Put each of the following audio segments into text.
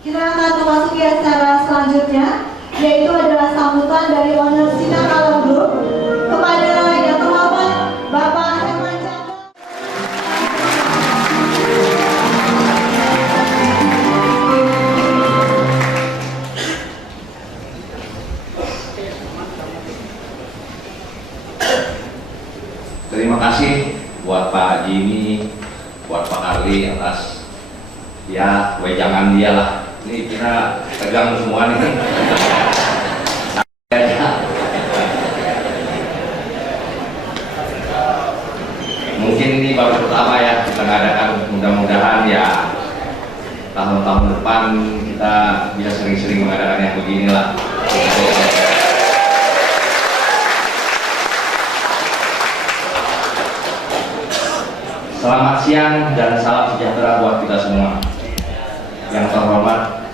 Kita akan memasuki acara selanjutnya, yaitu adalah sambutan dari owner Sinar Alam Group kepada yang terhormat Bapak Herman Chandra. Terima kasih buat Pak Jimmy, buat Pak Arli atas ya wejangan dia lah. Ini kita tegang semua nih. Mungkin ini baru pertama ya kita ngadakan, mudah-mudahan ya tahun-tahun depan kita bisa sering-sering mengadakan yang beginilah. Selamat siang dan salam sejahtera buat kita semua. Yang terhormat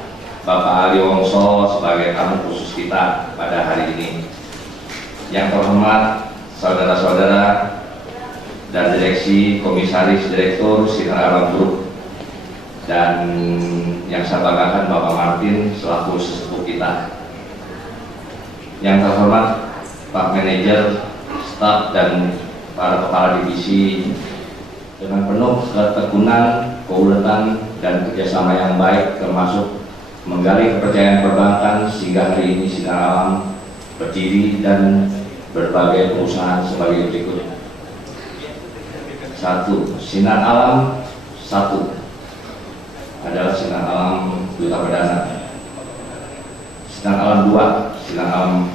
Bapak Ali Wongso sebagai tamu khusus kita pada hari ini. Yang terhormat saudara-saudara dan direksi, komisaris, direktur Sinar Alam Group, dan yang saya banggakan Bapak Martin selaku sesepuh kita. Yang terhormat Pak Manajer, staf dan para kepala divisi, dengan penuh ketekunan, keuletan, dan kerjasama yang baik, termasuk menggali kepercayaan perbankan sehingga hari ini Sinar Alam berdiri dan berbagai perusahaan sebagai berikut. 1. Sinar Alam 1 adalah Sinar Alam Duta Perdana. Sinar Alam 2, Sinar Alam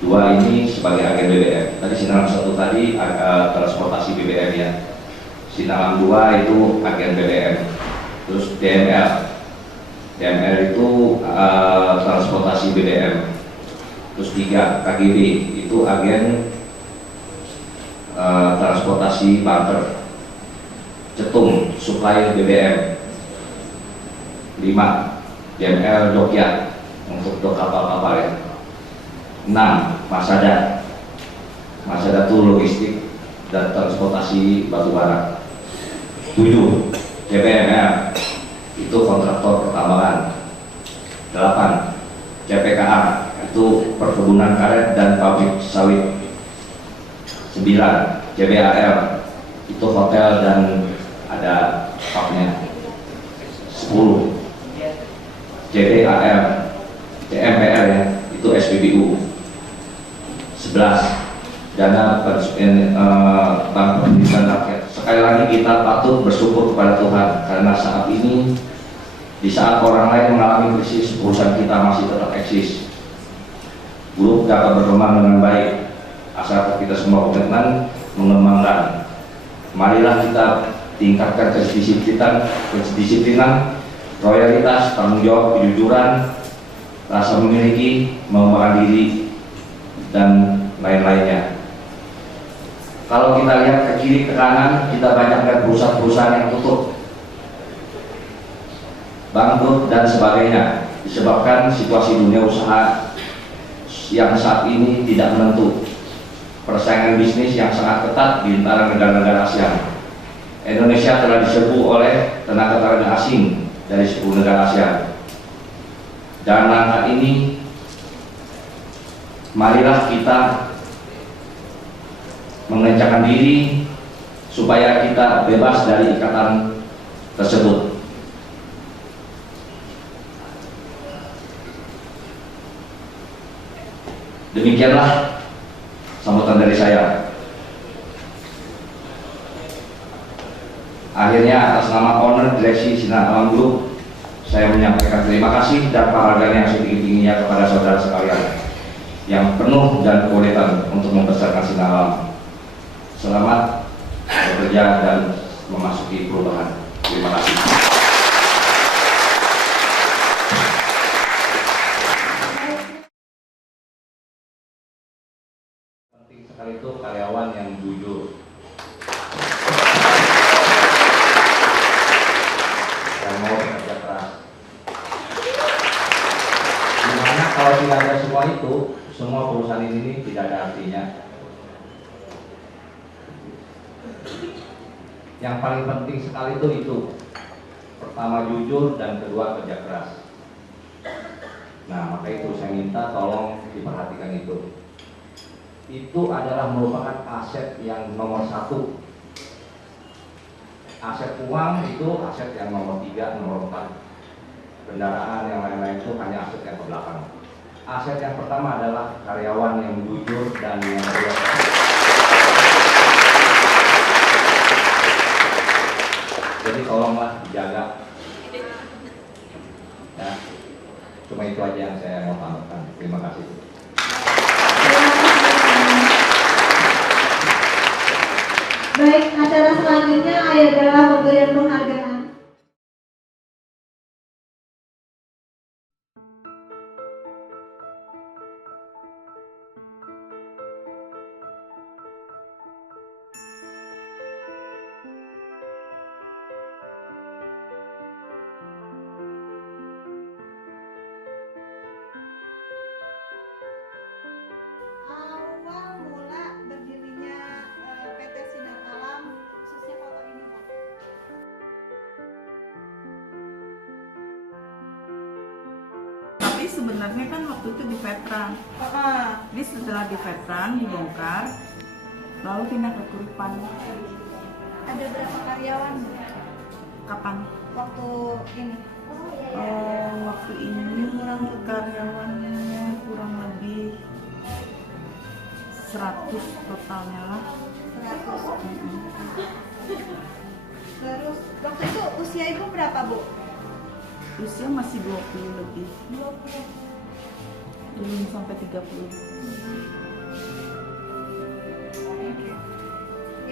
2 ini sebagai agen BBM. Tadi Sinar Alam 1 tadi transportasi BBM ya. Sinar Alam 2 itu agen BBM. Terus DML itu transportasi BBM. Terus 3 KGB itu agen transportasi barter. Cetung suplai BBM. 5 DML Dokya untuk dok kapal-kapal ya. 6 Masada itu logistik dan transportasi batu bara. 7 CPMR itu kontraktor pertambangan. 8 CPKA itu perkebunan karet dan pabrik sawit. 9 CBAL itu hotel dan ada pubnya. 10 CBAL CMPR ya, itu SPBU. 11 Dana Bank Perlindungan Rakyat. Sekali lagi kita patut bersyukur kepada Tuhan karena saat ini, di saat orang lain mengalami krisis, perusahaan kita masih tetap eksis. Grup dapat berkembang dengan baik asal kita semua komitmen mengembangkan. Marilah kita tingkatkan kedisiplinan, loyalitas, tanggung jawab, kejujuran, rasa memiliki, mengembangkan diri, dan lain-lainnya. Kalau kita lihat ke kiri ke kanan, kita banyak lihat perusahaan-perusahaan yang tutup, bangkrut dan sebagainya, disebabkan situasi dunia usaha yang saat ini tidak menentu, persaingan bisnis yang sangat ketat di antara negara-negara ASEAN. Indonesia telah diserbu oleh tenaga kerja asing dari 10 negara ASEAN. Dan langkah ini, marilah kita mengencangkan diri supaya kita bebas dari ikatan tersebut. Demikianlah sambutan dari saya. Akhirnya atas nama owner direksi Sinar Alam Group, saya menyampaikan terima kasih dan penghargaan yang setinggi-tingginya kepada saudara sekalian yang penuh dan komitmen untuk membesarkan Sinar Alam. Selamat bekerja dan memasuki perubahan. Terima kasih. Penting sekali itu karyawan yang jujur dan mau bekerja keras. Dimana kalau tidak ada semua itu, semua perusahaan ini tidak ada artinya. Yang paling penting sekali itu pertama jujur dan kedua kerja keras. Nah, maka itu saya minta tolong diperhatikan itu. Itu adalah merupakan aset yang nomor 1. Aset uang itu aset yang nomor 3, nomor 4. Kendaraan yang lain-lain itu hanya aset yang ke belakang. Aset yang pertama adalah karyawan yang jujur dan yang kerja. Jadi tolonglah dijaga. Ya, cuma itu aja yang saya mau tambahkan. Terima kasih. Baik, acara selanjutnya adalah pemberian penghargaan. Awal mula berdirinya PT Sinar Alam, khususnya foto ini, Bu. Tapi sebenarnya kan waktu itu di veteran. Jadi setelah di veteran dibongkar, lalu pindah ke Kuripan. Ada berapa karyawan, Bu? Kapan? Waktu ini? Waktu ini karyawannya kurang lebih 100 totalnya lah. 100. Terus waktu itu usia Ibu berapa, Bu? Usia masih 20 lebih, 20. belum sampai 30. Oke.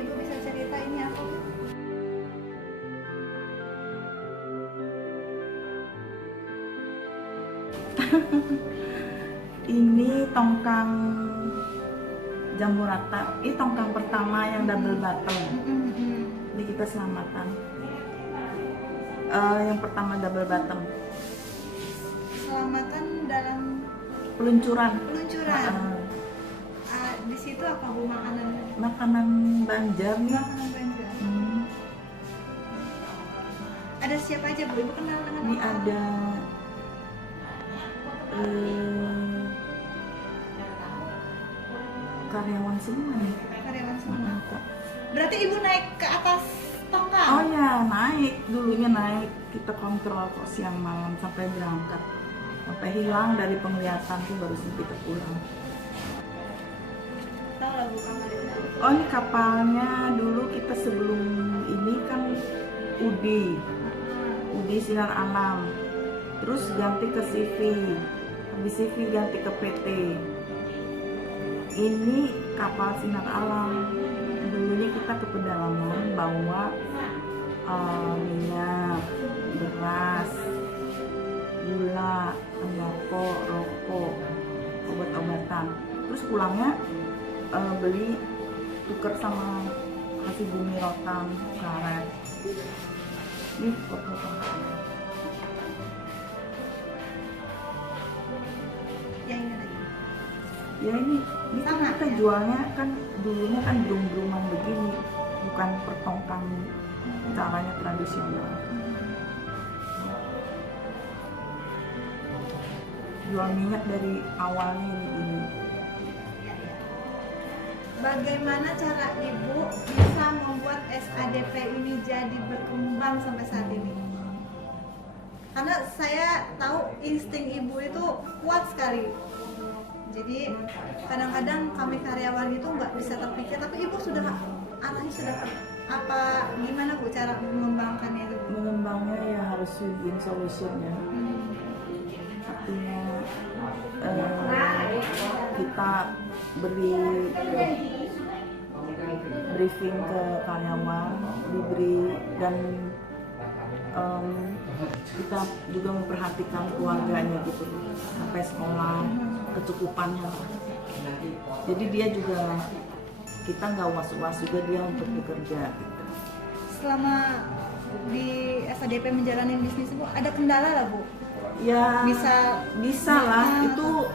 Ibu bisa cerita ini apa? Ini tongkang jambu rata. Ini tongkang pertama yang double bottom. Jadi kita selamatan. Yang pertama double bottom. Selamatan dalam Peluncuran. peluncuran. Di situ apa, Bu, makanannya? Makanan Banjar nih. Makanan Banjar. Ada siapa aja, Bu? Ibu kenal dengan Ini apa? ada karyawan semua nih. Karyawan semua. Berarti Ibu naik ke atas tongkang? Oh ya, naik. Dulunya naik. Kita kontrol kok siang malam sampai berangkat. Sampai hilang dari penglihatan tuh baru kita pulang. Tahu lah, Bu, kapal itu. Oh, ini kapalnya dulu kita sebelum ini kan Udi Sinar Alam. Terus ganti ke CV. Habis CV ganti ke PT. Ini kapal Sinar Alam. Dulunya kita ke pedalaman bawa minyak, beras, gula, tembakau, rokok, obat-obatan. Terus pulangnya beli tuker sama kasih bumi rotan, karet. Ini foto. Yang ini lagi. Ya ini kan Sama, kita ya? jualnya kan dulunya kan drum-druman begini, bukan pertongkang, caranya tradisional. Jual minyak dari awalnya ini. Bagaimana cara Ibu bisa membuat SADP ini jadi berkembang sampai saat ini? Karena saya tahu insting Ibu itu kuat sekali. Jadi kadang-kadang kami karyawan itu nggak bisa terpikir, tapi Ibu sudah arahnya sudah apa, gimana, Bu, cara mengembangkannya itu? Mengembangnya ya harus win-win solution ya. Artinya kita beri briefing ke karyawan, diberi dan kita juga memperhatikan keluarganya gitu sampai sekolah, kecukupannya. Jadi dia juga, kita nggak was-was juga dia untuk bekerja gitu. Selama di SADP menjalani bisnis, Bu, ada kendala lah, Bu? Ya bisa lah, itu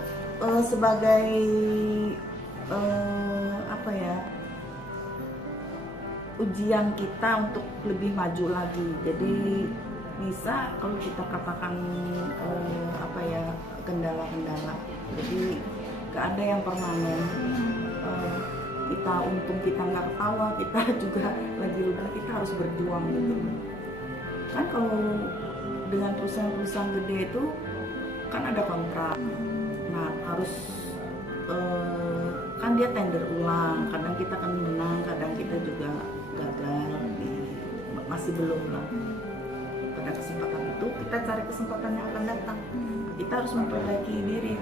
sebagai apa ya, ujian kita untuk lebih maju lagi. Jadi bisa kalau kita katakan apa ya, kendala-kendala. Jadi nggak ada yang permanen. Kita untung kita nggak ketawa, kita juga lagi rugi, kita harus berjuang gitu. Kan kalau dengan perusahaan-perusahaan gede itu kan ada kontrak. Nah harus kan dia tender ulang, kadang kita kan menang, kadang kita juga gagal, masih belum lah. Pada kesempatan itu kita cari kesempatan yang akan datang. Kita harus memperbaiki diri,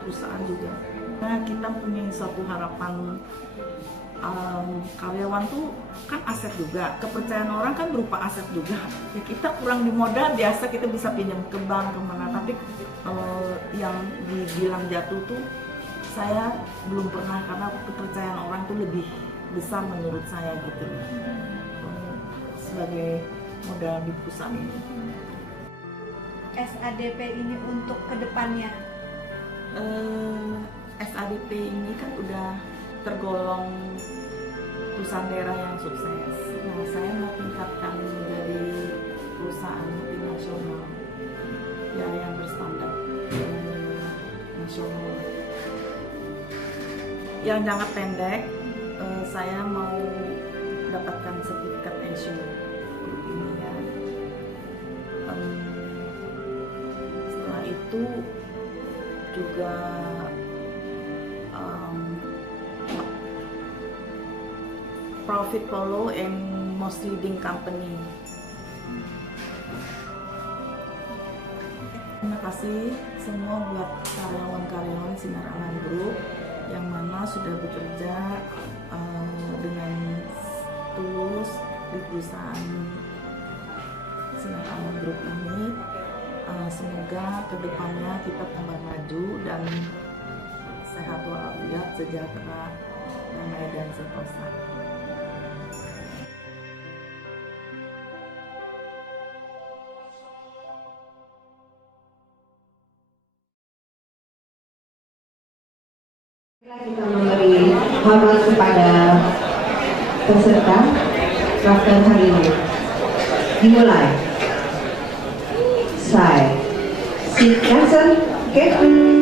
perusahaan juga. Nah kita punya suatu harapan, karyawan tuh kan aset juga, kepercayaan orang kan berupa aset juga. Ya, kita kurang di modal biasa kita bisa pinjam ke bank kemana, tapi yang dibilang jatuh tuh saya belum pernah, karena kepercayaan orang tuh lebih besar menurut saya gitu sebagai modal di perusahaan ini. SADP ini untuk kedepannya? SADP ini kan udah tergolong perusahaan daerah yang sukses. Nah, saya mau tingkatkan menjadi perusahaan multinasional ya yang berstandar nasional. Yang jangka pendek, saya mau dapatkan sertifikat pensiun grup ini ya. Setelah itu juga profit follow and most leading company. Terima kasih semua buat karyawan-karyawan Sinar Alam Group yang mana sudah bekerja dengan tulus di perusahaan Sinar Alam Group ini. Semoga kedepannya kita tambah maju dan sehat walafiat, sejahtera, damai dan sentosa. Kita memberi hormat kepada peserta raftar hari ini. Dimulai. Sai. Si Johnson, oke.